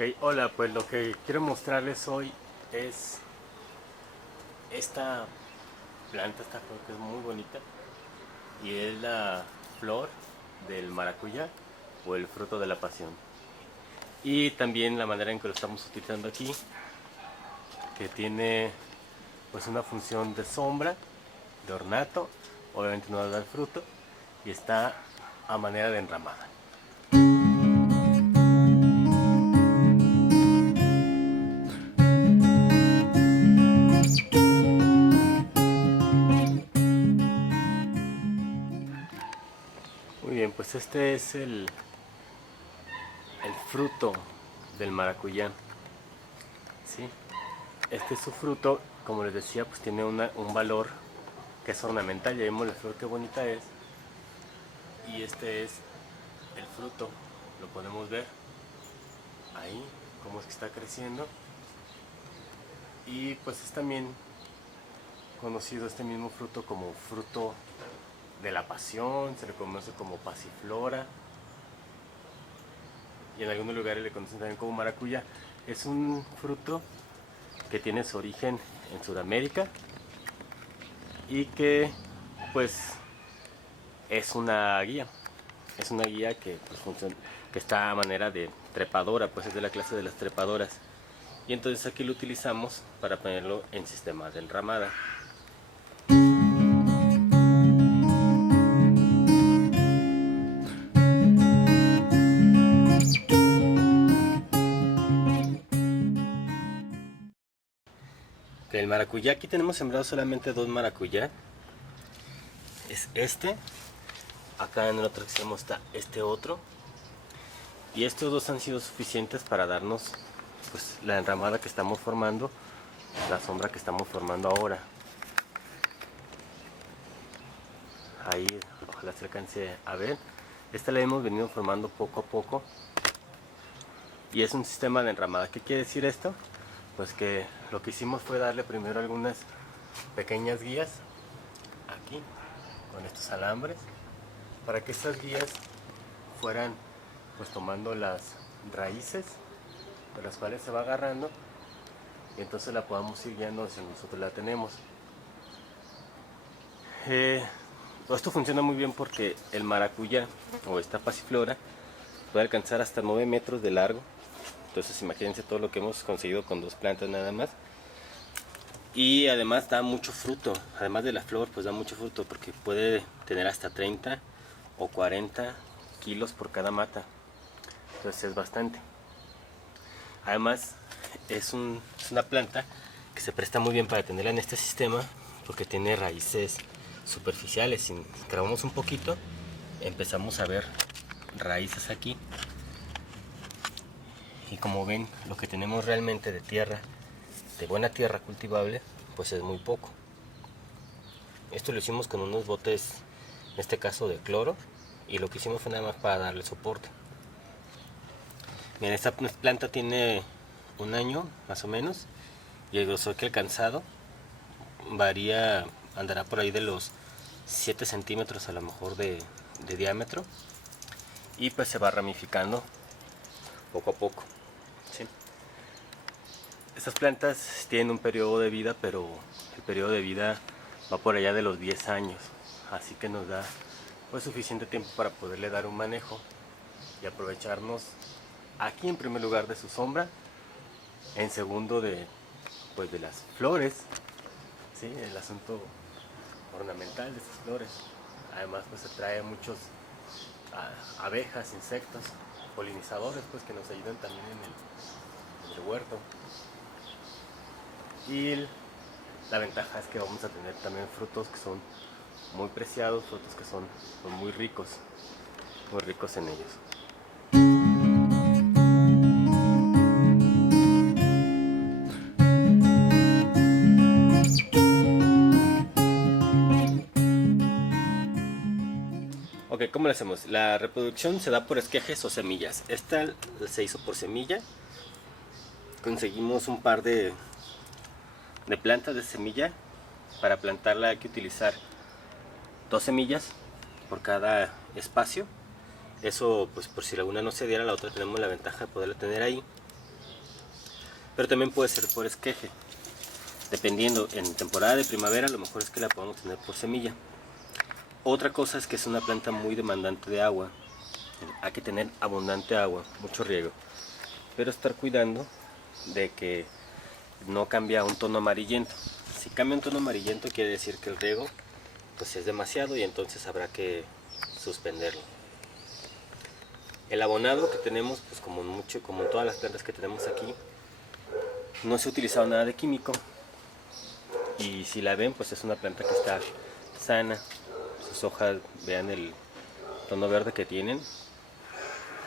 Ok, hola, pues lo que quiero mostrarles hoy es esta planta, esta flor que es muy bonita y es la flor del maracuyá o el fruto de la pasión. Y también la manera en que lo estamos utilizando aquí, que tiene pues una función de sombra, de ornato, obviamente no da el fruto y está a manera de enramada. Muy bien, pues este es el fruto del maracuyá, ¿sí? Este es su fruto, como les decía, pues tiene un valor que es ornamental. Ya vimos la flor que bonita es. Y este es el fruto, lo podemos ver ahí, cómo es que está creciendo. Y pues es también conocido este mismo fruto como fruto de la pasión, se le conoce como pasiflora. Y en algunos lugares le conocen también como maracuyá. Es un fruto que tiene su origen en Sudamérica y que pues es una guía. Es una guía que, pues, que está a manera de trepadora, pues es de la clase de las trepadoras. Y entonces aquí lo utilizamos para ponerlo en sistemas de enramada. El maracuyá, aquí tenemos sembrado solamente dos maracuyá. Es este. Acá en el otro extremo está este otro. Y estos dos han sido suficientes para darnos pues la enramada que estamos formando, la sombra que estamos formando ahora. Ahí ojalá se alcance a ver. Esta la hemos venido formando poco a poco y es un sistema de enramada. ¿Qué quiere decir esto? Pues que lo que hicimos fue darle primero algunas pequeñas guías aquí con estos alambres para que estas guías fueran pues tomando las raíces de las cuales se va agarrando y entonces la podamos ir guiando si nosotros la tenemos. Esto funciona muy bien porque el maracuyá o esta pasiflora puede alcanzar hasta 9 metros de largo. Entonces imagínense todo lo que hemos conseguido con dos plantas nada más. Y además da mucho fruto, además de la flor pues da mucho fruto porque puede tener hasta 30 o 40 kilos por cada mata. Entonces es bastante. Además es una planta que se presta muy bien para tenerla en este sistema porque tiene raíces superficiales. Si cavamos un poquito empezamos a ver raíces aquí y como ven lo que tenemos realmente de tierra, de buena tierra cultivable, pues es muy poco. Esto lo hicimos con unos botes, en este caso de cloro, y lo que hicimos fue nada más para darle soporte. Bien, esta planta tiene un año más o menos y el grosor que ha alcanzado varía, andará por ahí de los 7 centímetros a lo mejor de diámetro y pues se va ramificando poco a poco, ¿sí? Estas plantas tienen un periodo de vida, pero el periodo de vida va por allá de los 10 años, así que nos da pues suficiente tiempo para poderle dar un manejo y aprovecharnos aquí en primer lugar de su sombra, en segundo de pues de las flores, ¿sí? El asunto ornamental de estas flores. Además pues atrae muchos abejas, insectos, polinizadores pues que nos ayudan también en el huerto. Y la ventaja es que vamos a tener también frutos que son muy preciados, frutos que son muy ricos en ellos. Ok, ¿cómo lo hacemos? La reproducción se da por esquejes o semillas. Esta se hizo por semilla. Conseguimos un par de plantas de semilla. Para plantarla hay que utilizar 2 semillas por cada espacio. Eso pues por si alguna no se diera, la otra tenemos la ventaja de poderla tener ahí. pero también puede ser por esqueje. Dependiendo, en temporada de primavera a lo mejor es que la podemos tener por semilla. Otra cosa es que es una planta muy demandante de agua. Hay que tener abundante agua, mucho riego, pero estar cuidando de que no cambie a un tono amarillento. Si cambia un tono amarillento quiere decir que el riego pues es demasiado y entonces habrá que suspenderlo. El abonado que tenemos, pues como en todas las plantas que tenemos aquí, no se ha utilizado nada de químico, y si la ven pues es una planta que está sana. Sus hojas, vean el tono verde que tienen,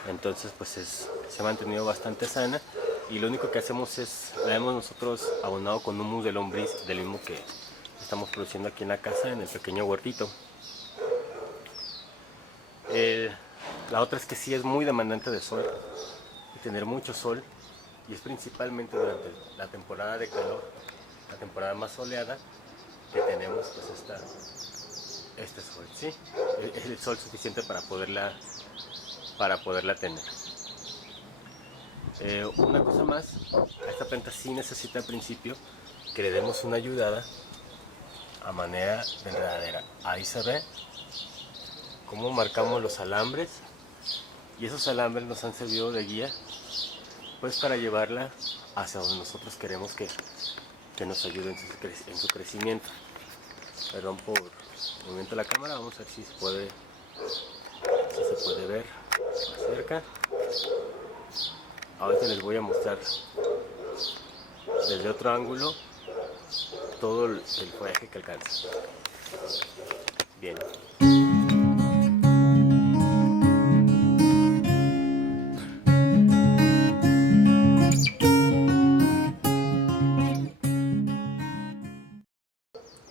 entonces pues se ha mantenido bastante sana, y lo único que hacemos es, la hemos nosotros abonado con humus de lombriz, del mismo que estamos produciendo aquí en la casa, en el pequeño huertito. La otra es que sí es muy demandante de sol, y tener mucho sol, y es principalmente durante la temporada de calor, la temporada más soleada, que tenemos pues este sol, ¿sí? Es el sol suficiente para poderla tener. Una cosa más, a esta planta sí necesita al principio que le demos una ayudada a manera de enredadera. Ahí se ve cómo marcamos los alambres, y esos alambres nos han servido de guía pues para llevarla hacia donde nosotros queremos que nos ayude en su crecimiento. Perdón por el movimiento de la cámara, vamos a ver si se puede ver más cerca. Ahorita les voy a mostrar desde otro ángulo todo el follaje que alcanza. Bien.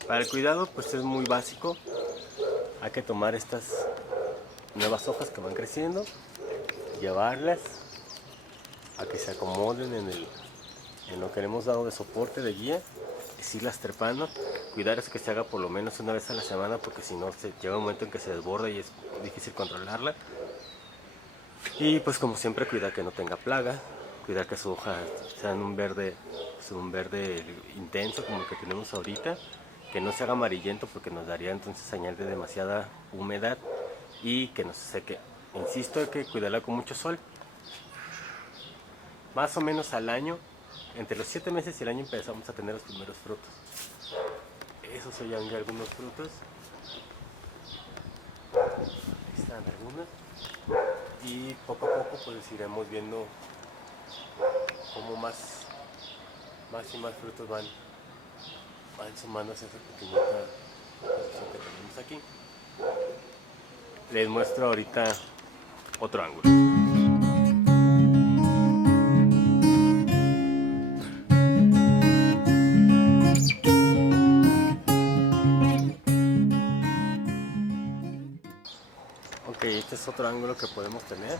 Para el cuidado pues es muy básico. Hay que tomar estas nuevas hojas que van creciendo, llevarlas a que se acomoden en lo que le hemos dado de soporte, de guía, irlas trepando. Cuidar es que se haga por lo menos una vez a la semana, porque si no llega un momento en que se desborda y es difícil controlarla. Y pues como siempre, cuidar que no tenga plaga, cuidar que sus hojas sean un verde intenso como el que tenemos ahorita, que no se haga amarillento porque nos daría entonces señal de demasiada humedad, y que no se seque. Insisto, hay que cuidarla con mucho sol. Más o menos al año, entre los 7 meses y el año, empezamos a tener los primeros frutos. Esos son ya algunos frutos. Ahí están algunos. Y poco a poco pues iremos viendo cómo más y más frutos van sumándose a esa pequeñita posición que tenemos aquí. Les muestro ahorita otro ángulo. Ok, este es otro ángulo que podemos tener.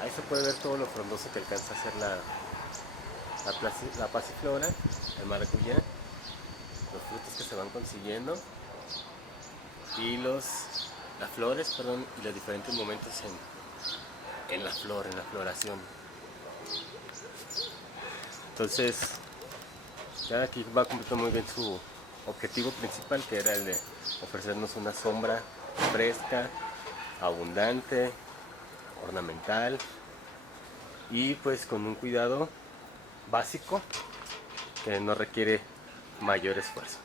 Ahí se puede ver todo lo frondoso que alcanza a ser la pasiflora, el maracuyá, los frutos que se van consiguiendo, y las flores, y los diferentes momentos en la floración. Entonces, ya aquí va cumpliendo muy bien su objetivo principal, que era el de ofrecernos una sombra fresca, abundante, ornamental, y pues con un cuidado básico que no requiere mayor esfuerzo.